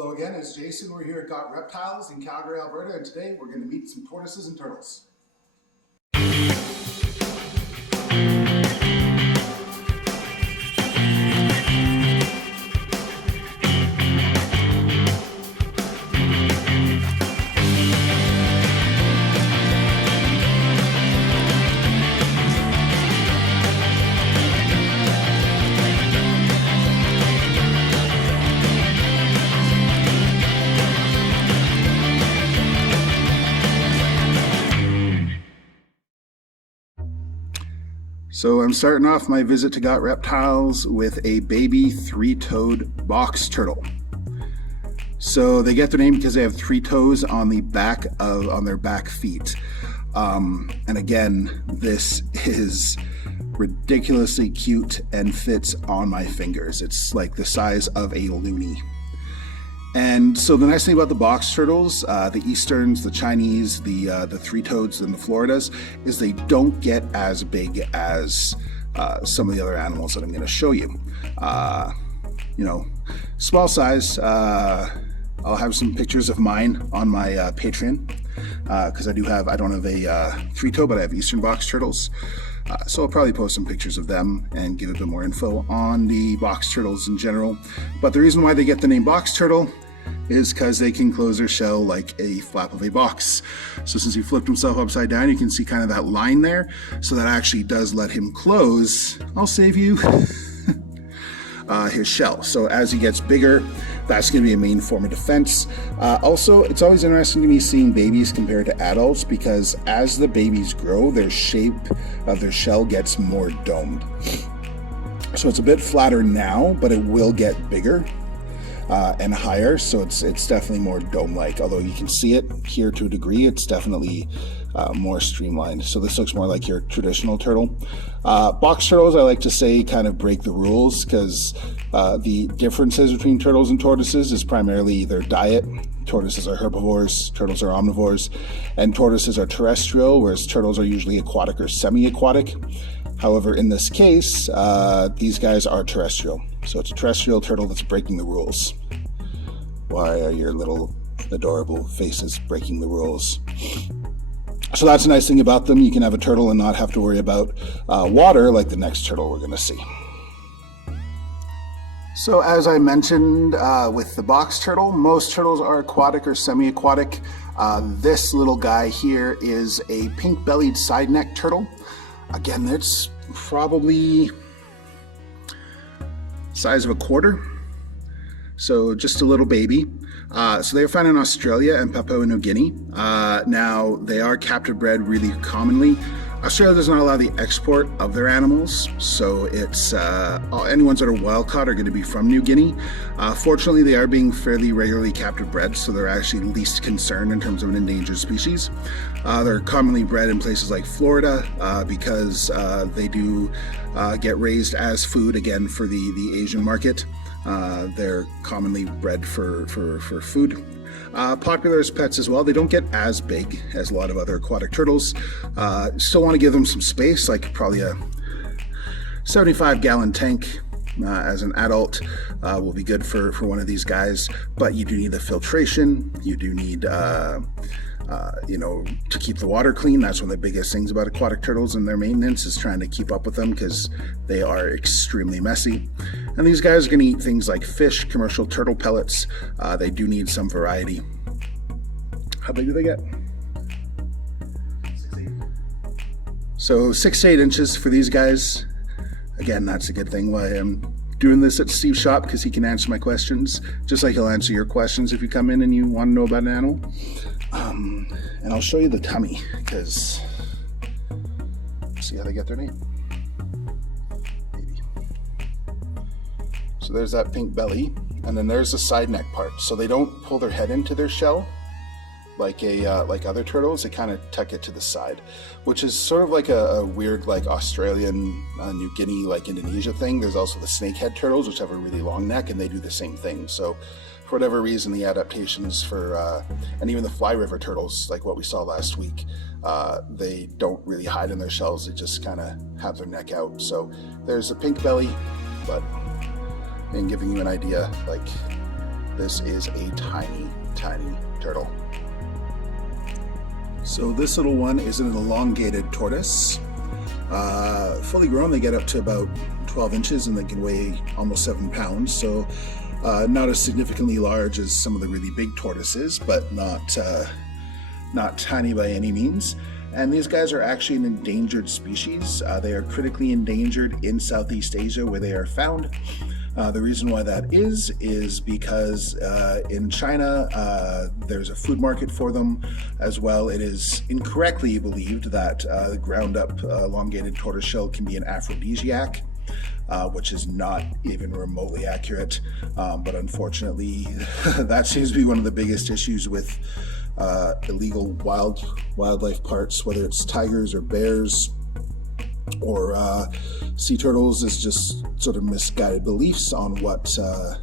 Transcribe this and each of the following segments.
Hello again, it's Jason. We're here at Got Reptiles in Calgary, Alberta, and today we're going to meet some tortoises and turtles. So I'm starting off my visit to Got Reptiles with a baby three-toed box turtle. So they get their name because they have three toes on the back on their back feet. And again, this is ridiculously cute and fits on my fingers. It's like the size of a loonie. And so the nice thing about the box turtles, the Easterns, the Chinese, the three-toads, and the Floridas, is they don't get as big as some of the other animals that I'm going to show you. Small size. I'll have some pictures of mine on my Patreon because I don't have a three-toe, but I have Eastern box turtles. So I'll probably post some pictures of them and give a bit more info on the box turtles in general. But the reason why they get the name box turtle is because they can close their shell like a flap of a box. So since he flipped himself upside down, you can see kind of that line there. So that actually does let him close. I'll save you. His shell. So as he gets bigger, that's going to be a main form of defense. Also, it's always interesting to me seeing babies compared to adults because as the babies grow, their shape of their shell gets more domed. So it's a bit flatter now, but it will get bigger and higher. So it's definitely more dome-like. Although you can see it here to a degree, it's definitely more streamlined. So this looks more like your traditional turtle. Box turtles, I like to say, kind of break the rules because the differences between turtles and tortoises is primarily their diet. Tortoises are herbivores, turtles are omnivores, and tortoises are terrestrial, whereas turtles are usually aquatic or semi-aquatic. However, in this case, these guys are terrestrial. So it's a terrestrial turtle that's breaking the rules. Why are your little adorable faces breaking the rules? So that's a nice thing about them. You can have a turtle and not have to worry about water like the next turtle we're going to see. So as I mentioned with the box turtle, most turtles are aquatic or semi-aquatic. This little guy here is a pink-bellied side-neck turtle. Again, it's probably size of a quarter. So just a little baby. So they are found in Australia and Papua New Guinea. Now, they are captive bred really commonly. Australia does not allow the export of their animals, so it's any ones that are wild caught are going to be from New Guinea. Fortunately, they are being fairly regularly captive bred, so they're actually least concerned in terms of an endangered species. They're commonly bred in places like Florida because they do get raised as food, again, for the Asian market. They're commonly bred for food. Popular as pets as well. They don't get as big as a lot of other aquatic turtles. Still want to give them some space, like probably a 75-gallon tank as an adult will be good for one of these guys. But you do need the filtration. You do need to keep the water clean. That's one of the biggest things about aquatic turtles and their maintenance is trying to keep up with them because they are extremely messy. And these guys are going to eat things like fish, commercial turtle pellets. They do need some variety. How big do they get? So 6 to 8 inches for these guys. Again, that's a good thing why I'm doing this at Steve's shop because he can answer my questions, just like he'll answer your questions if you come in and you want to know about an animal. And I'll show you the tummy because see how they get their name. Maybe. So there's that pink belly, and then there's the side neck part. So they don't pull their head into their shell like other turtles. They kind of tuck it to the side, which is sort of like a weird like Australian, New Guinea, like Indonesia thing. There's also the snakehead turtles, which have a really long neck, and they do the same thing. So for whatever reason, the adaptations for, and even the fly river turtles, like what we saw last week, they don't really hide in their shells. They just kind of have their neck out. So there's a pink belly, but in giving you an idea, like This is a tiny, tiny turtle. So this little one is an elongated tortoise. Fully grown, they get up to about 12 inches and they can weigh almost 7 pounds. So not as significantly large as some of the really big tortoises, but not tiny by any means. And these guys are actually an endangered species. They are critically endangered in Southeast Asia where they are found. The reason why that is because in China there's a food market for them as well. It is incorrectly believed that the ground up elongated tortoiseshell can be an aphrodisiac, which is not even remotely accurate. But unfortunately, that seems to be one of the biggest issues with illegal wildlife parts, whether it's tigers or bears or sea turtles, is just sort of misguided beliefs on what sort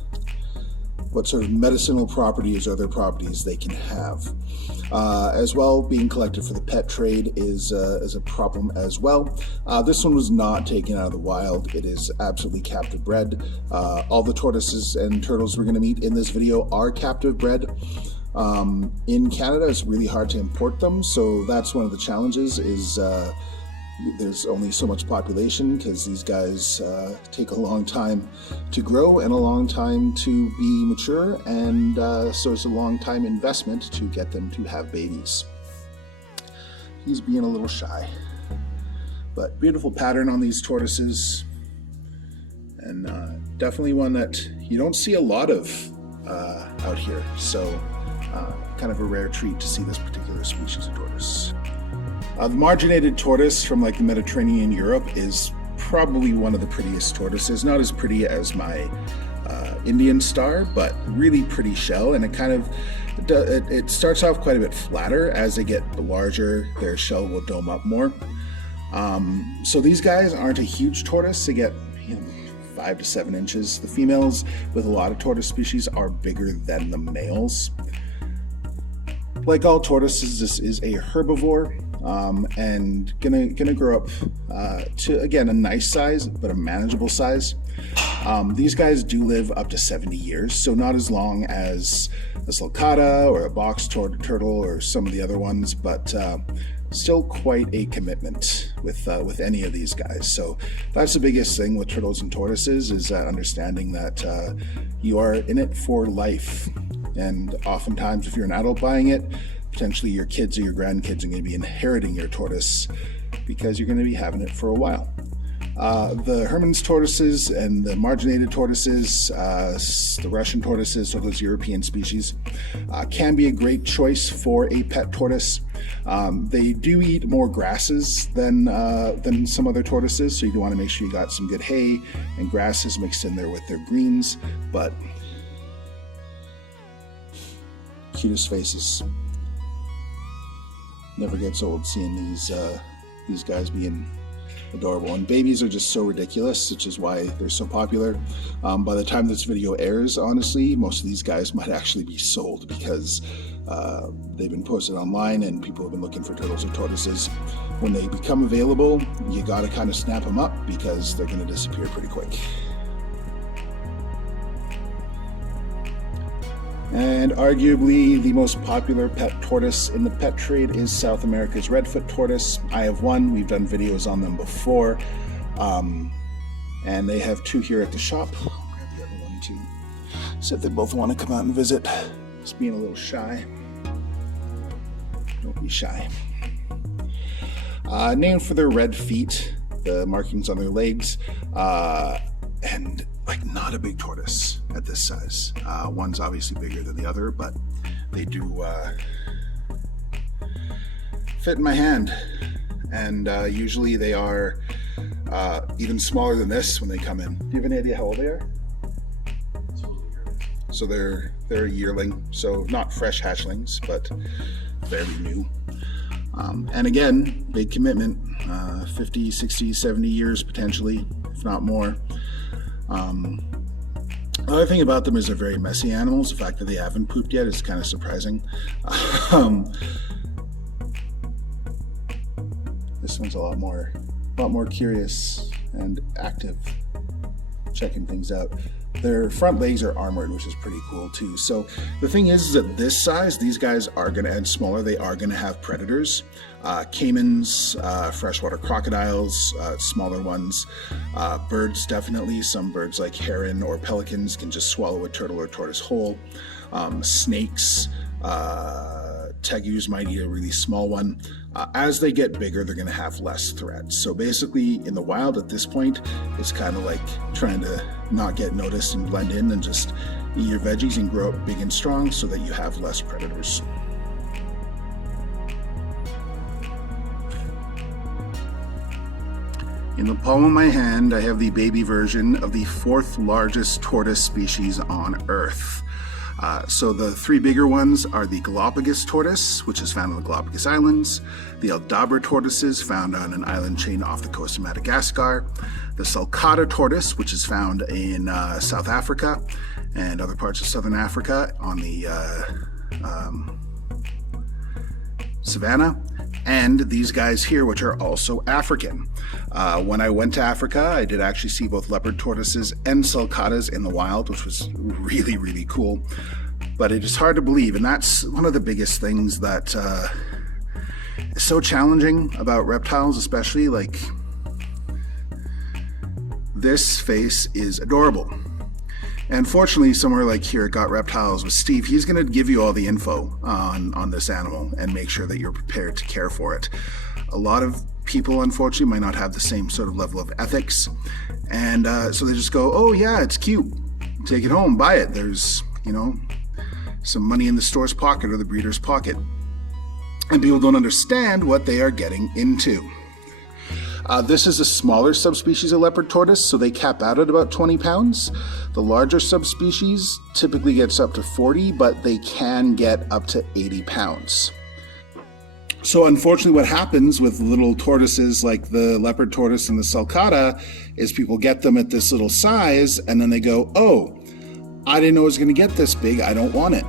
of medicinal properties or other properties they can have. As well, being collected for the pet trade is a problem as well. This one was not taken out of the wild. It is absolutely captive bred. All the tortoises and turtles we're going to meet in this video are captive bred. In Canada, it's really hard to import them, so that's one of the challenges is there's only so much population because these guys take a long time to grow and a long time to be mature, and so it's a long time investment to get them to have babies. He's being a little shy, but beautiful pattern on these tortoises, and definitely one that you don't see a lot of out here, so kind of a rare treat to see this particular species of tortoise. The marginated tortoise from like the Mediterranean Europe is probably one of the prettiest tortoises. Not as pretty as my Indian star, but really pretty shell, and it starts off quite a bit flatter. As they get larger, their shell will dome up more. So these guys aren't a huge tortoise. They get 5 to 7 inches. The females with a lot of tortoise species are bigger than the males. Like all tortoises, this is a herbivore. And gonna grow up to, again, a nice size, but a manageable size. These guys do live up to 70 years, so not as long as a sulcata or a box turtle or some of the other ones, but still quite a commitment with any of these guys. So that's the biggest thing with turtles and tortoises, is that understanding that you are in it for life. And oftentimes, if you're an adult buying it, potentially your kids or your grandkids are going to be inheriting your tortoise because you're going to be having it for a while. The Hermann's tortoises and the marginated tortoises, the Russian tortoises, so those European species, can be a great choice for a pet tortoise. They do eat more grasses than some other tortoises, so you do want to make sure you got some good hay and grasses mixed in there with their greens, but cutest faces. Never gets old seeing these guys being adorable, and babies are just so ridiculous, which is why they're so popular. By the time this video airs, honestly, most of these guys might actually be sold because they've been posted online and people have been looking for turtles or tortoises. When they become available, you gotta kind of snap them up because they're gonna disappear pretty quick. And arguably the most popular pet tortoise in the pet trade is South America's Redfoot Tortoise. I have one, we've done videos on them before, and they have 2 here at the shop. I'll grab the other one too. See if they both want to come out and visit. Just being a little shy. Don't be shy. Named for their red feet, the markings on their legs, and like not a big tortoise at this size. One's obviously bigger than the other, but they do fit in my hand. And usually they are even smaller than this when they come in. Do you have any idea how old they are? So they're a yearling, so not fresh hatchlings, but fairly new. And again, big commitment, 50, 60, 70 years potentially, if not more. The other thing about them is they're very messy animals. The fact that they haven't pooped yet is kind of surprising. This one's a lot more curious and active, checking things out. their front legs are armored, which is pretty cool too. So the thing is that this size, these guys are going to, and smaller, they are going to have predators. Caimans, freshwater crocodiles, smaller ones, birds definitely. Some birds like heron or pelicans can just swallow a turtle or tortoise whole. Snakes, tegus might eat a really small one. As they get bigger, they're going to have less threat. So basically, in the wild at this point, it's kind of like trying to not get noticed and blend in and just eat your veggies and grow up big and strong so that you have less predators. In the palm of my hand, I have the baby version of the 4th largest tortoise species on Earth. So the 3 bigger ones are the Galapagos Tortoise, which is found on the Galapagos Islands, the Alberta Tortoises, found on an island chain off the coast of Madagascar, the Sulcata Tortoise, which is found in South Africa and other parts of Southern Africa on the savannah, and these guys here, which are also African. When I went to Africa, I did actually see both leopard tortoises and sulcatas in the wild, which was really, really cool. But it is hard to believe, and that's one of the biggest things that is so challenging about reptiles, especially. Like, this face is adorable. And fortunately, somewhere like here at Got Reptiles with Steve, he's going to give you all the info on this animal and make sure that you're prepared to care for it. A lot of people, unfortunately, might not have the same sort of level of ethics. And so they just go, oh yeah, it's cute. Take it home, buy it. There's, you know, some money in the store's pocket or the breeder's pocket. And people don't understand what they are getting into. This is a smaller subspecies of leopard tortoise, so they cap out at about 20 pounds. The larger subspecies typically gets up to 40, but they can get up to 80 pounds. So unfortunately what happens with little tortoises like the leopard tortoise and the sulcata is people get them at this little size and then they go, oh, I didn't know it was going to get this big, I don't want it.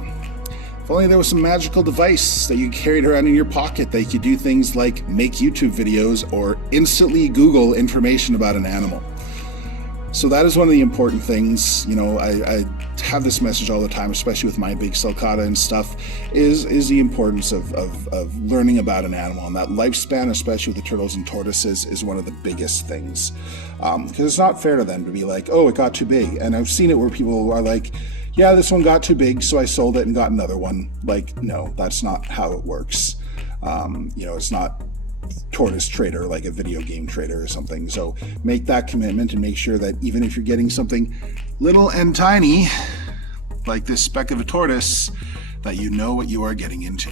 If only there was some magical device that you carried around in your pocket that you could do things like make YouTube videos or instantly Google information about an animal. So that is one of the important things. You know, I have this message all the time, especially with my big sulcata and stuff, is the importance of learning about an animal. And that lifespan, especially with the turtles and tortoises, is one of the biggest things. Because it's not fair to them to be like, oh, it got too big. And I've seen it where people are like, yeah, this one got too big, so I sold it and got another one. Like, no, that's not how it works. You know, it's not Tortoise Trader, like a video game trader or something. So make that commitment and make sure that even if you're getting something little and tiny, like this speck of a tortoise, that you know what you are getting into.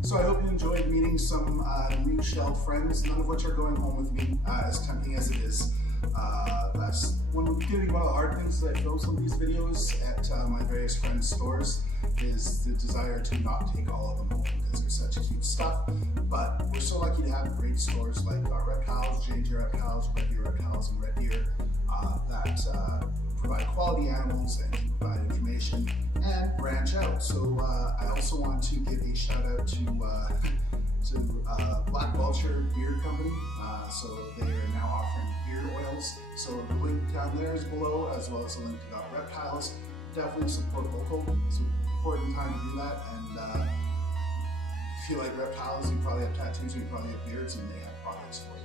So I hope you enjoyed meeting some new shell friends, none of which are going home with me, as tempting as it is. That's one of the hard things that I film some of these videos at my various friends' stores is the desire to not take all of them home because they're such cute stuff. But we're so lucky to have great stores like Got Reptiles, J&J Reptiles, Red Deer Reptiles, and Red Deer that provide quality animals and can provide information and branch out. So I also want to give a shout out to Black Vulture Beard Company. So they are now offering beard oils. So the link down there is below, as well as a link to Got Reptiles. Definitely support local. It's an important time to do that. And if you like reptiles, you probably have tattoos, you probably have beards, and they have products for you.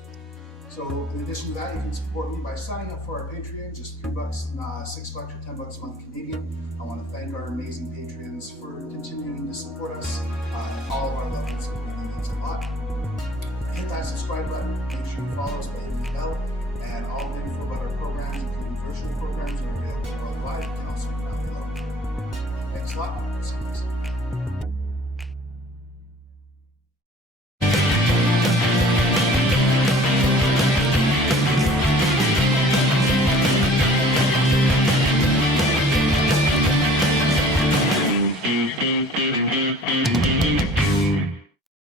So in addition to that, you can support me by signing up for our Patreon, just $3, $6 or $10 a month Canadian. I want to thank our amazing Patreons for continuing to support us at all of our levels. It really means a lot. Hit that subscribe button, make sure you follow us by hitting the bell, and all the info about our programs, including virtual programs, are available worldwide and also down below. Thanks a lot. See you next time.